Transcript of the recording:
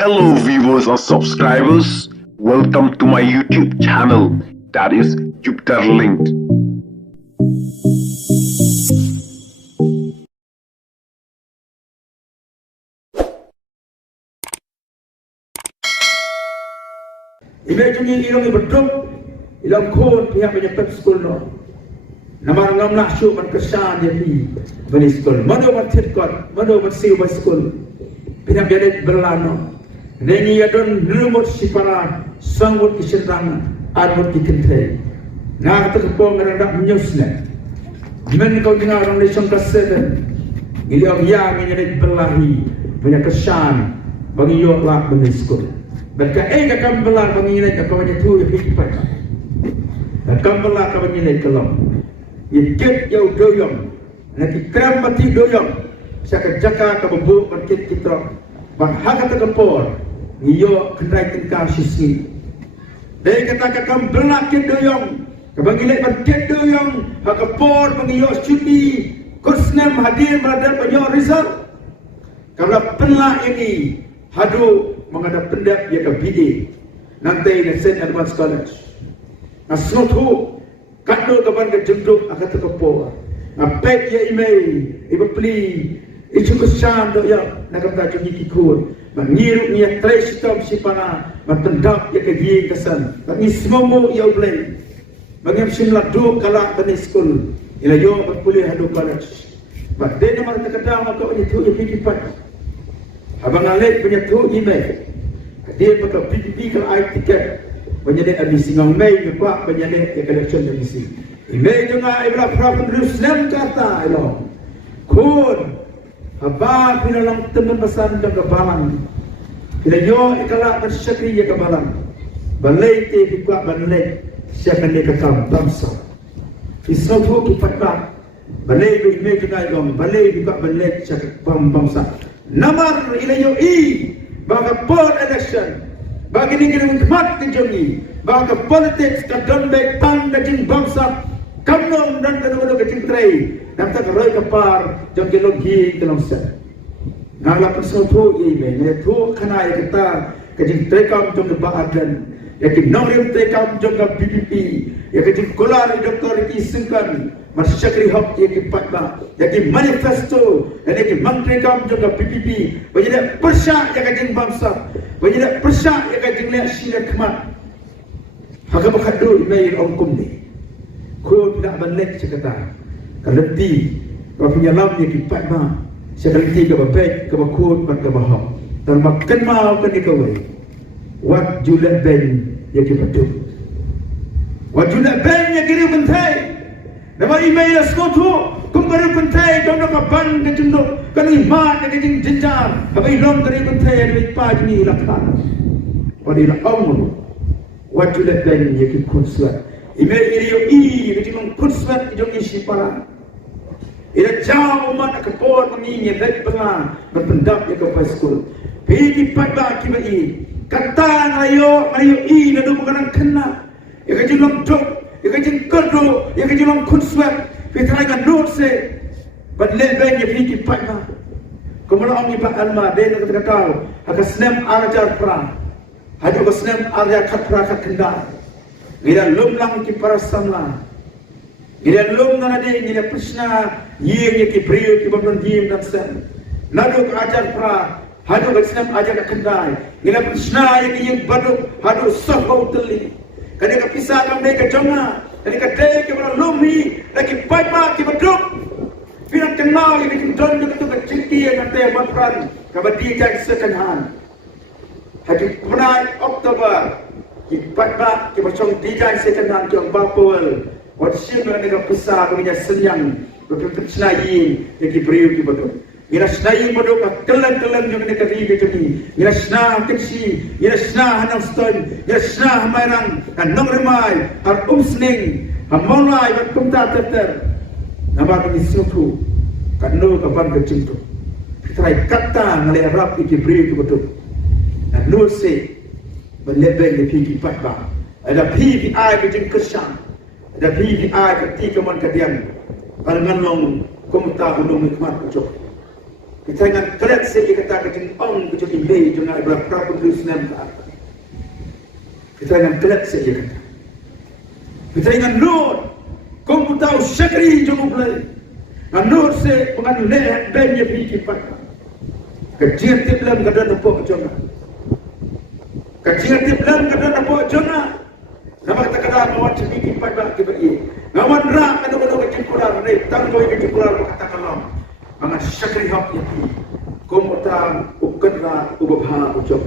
Hello viewers or subscribers, welcome to my YouTube channel, that is Jupiter Linked. Imagine ilong ibadok, ilang kon pihak penyebab sekolah no. Nama ngam nak syuk man kesan dia pi bani sekolah. Mana man thitkot, mana man siu bani sekolah. Pihak dia berlano. Neni adon nurmut sipara sangut kisendang admut dikentei. Nak terkepong ngerendak menyusne. Men kau dengar orang lesong kaseden. Iliang yang menjadi berlahi punya kesan bagi yo lak bani sekolah. Berkat kakam belar bagi ini kakam banyak tu yang fikir pada. Kakam belar kakam banyak kelom. Ikut jauh doyong. Nanti kram mati doyong. Saya kerjakan kebubuk berkit kita. Bahag kata kepor. Iyo kendai tingkah sisi. Dari kata kakam belar kit doyong. Kabang ilai berkit doyong. Hakapor bagi iyo cuti. Kursnem hadir berada banyak result. Kalau penlah ini hadu menghadap pendap ia ke BA nanti di St. Edmunds College nasutu kado kapan ke jenduk akan terkepor ngapet ia email ibu peli itu kesan do ya nak kata jadi kikut mengiru ia trace tom sipana mentendap ia ke dia kesan bagi semua ia boleh bagi simlah do kala bani school ila yo berkuliah hadu college badai nomor terkadang atau itu ia fikir abang Alek punya tu email. Dia pakai PPP kalau I tiket. Banyak abisi ngam Mei juga banyak yang collection abisi. Email juga ibla Prophet Muslim kata ilo. Kun abang pinalang teman pesan dan kebalan. Bila yo ikalak bersyakri ya kebalan. Balai te juga balai siakan dia kekam bangsa. Isau tu kipat bang. Balai email juga ilo. Balai juga balai siakan bangsa. Namar ilayo bagi board election bagi ni kena umat kejongi bagi politik kadang baik pan kajing bangsa kamnom dan kedua kajing tray dan tak roy kepar jom geologi dalam set ngala persatu ini tu kena kita kajing tray kam jom baadan yakin nongrim tray kam jom BPP yakin kolar doktor isengkan masyakri hak yakin patba yakin manifesto yakin menteri kam juga PPP banyak persyak yang kajing bangsa banyak persyak yang kajing lihat sila kemat hak berkadul mail ongkum ni ko tidak balik sekata kalenti kalau punya lam yakin patba sekalenti ke baik ke bakut ke bahak dan makan mau ke dikawai wat julat ben yakin betul wat julat ben yakin bentai nama email sekotu kumpul pentai kau nak ban ke jenduk kan iman ke jeng jenjar apa ilong dari pentai ada paj ni lakukan pada ilah awal wajib dan yakit konsulat email ini ke jeng konsulat jeng isi para ila jauh umat ke por mengingat dari pelang berpendap ya ke paskul pergi pada kibai kata ayo i nadu bukan kena ya ke jeng dok yang kajing kerdo, yang kajing long konsulat, fitrai kan dosa, badle ben yang fikir patna. Kemudian orang ibarat alma, dia kata kau, akan senam arajar perang, hadu akan senam arajar kat perang kat kendal. Gila lum lang ki para samla, gila lum nana dia gila persna, ye ki priyo ki babon dim dan sen. Nadu ke ajar perang, hadu akan senam ajar kat kendal. Gila persna ye ki yang baduk, hadu sohau teli. Kali kepisah kami mereka jonga, kali kedai kita lumi, lagi baik kita duduk. Bila kenal ini kita duduk itu keciti yang nanti berperan, kabadi jadi second hand. Hari penai Oktober, kita cong desain second hand yang bapol. Waktu siapa mereka pisah kami jadi senyang, berpencenai lagi beriu kita duduk. Ira snai bodo ka kelan jom ne kati ke joni ira sna kipsi ira sna hanam stone ira sna mairang kan nong remai ar sning hamonai bat kumta teter nama ni suku kan no ka ban ke cintu trai kata ngale rap iki bri ke betul dan no se belebel le pigi patba ada pigi ai ke jing kesan ada pigi ai ke ti ke man kadian parangan long kumta ulung hikmat kocok Kita ingat kelet segi kata kecil ong kecil imbe jangan ibarat Prabu Krishna ka. Kita ingat kelet segi kata. Kita ingat Lord, kau tahu syakri jangan mulai. Lord se pengan lehat banyak pikir pada. Kecil tiblam kada napok jangan. Kecil tiblam kada napok jangan. Nama kata kata mawat pikir pada kibai. Ngawan rak kada kecil kular ni tangkoi kecil kular kata kalau. Mga syakri hak yaki, kung utang ukad na ubabha ucap.